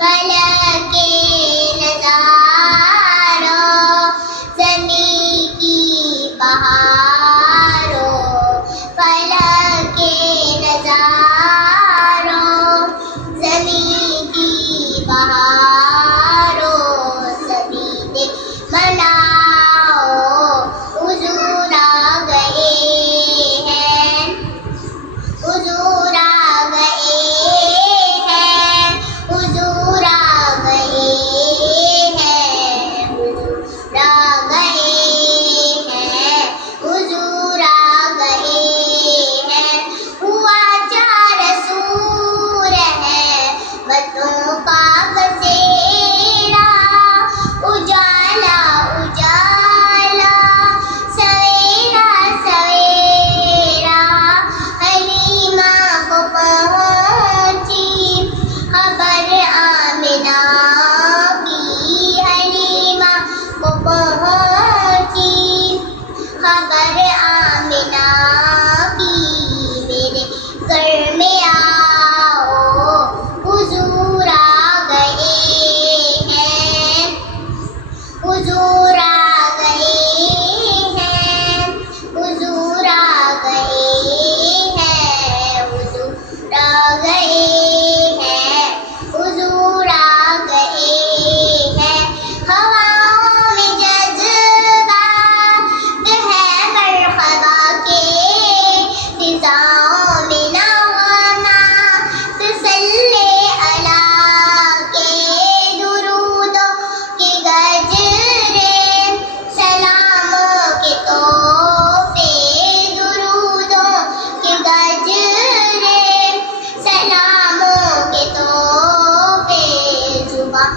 فلک کے نظاروں، زمین کی بہاروں، فلک کے نظاروں، زمین کی بہاروں، سبھی نے مناؤ حضور آ گئے ہیں، حضور آ گئے ہیں، حضور آ گئے ہیں، حضور آ گئے ہیں، حضور آ گئے ہیں، ہوا چار سور ہے بتوں کا بسیرا، اجالا اجالا سویرا سویرا، حلیمہ کو پہنچی خبر آمنہ کی، حلیمہ کو پہنچی خبر آمنہ کی، میرے گھر میں آؤ حضور آ گئے ہیں، حضور آ گئے ہیں، حضور آ گئے ہیں، حضور آ گئے ہیں، حضور آ گئے ہیں، ہواؤں میں جذبات ہے مرحبا کے، فضاؤں میں نغمات صلی اللہ کے، درودوں کے گجرے سلاموں کے تحفے، درودوں کے گجرے سلاموں کے تحفے، زباں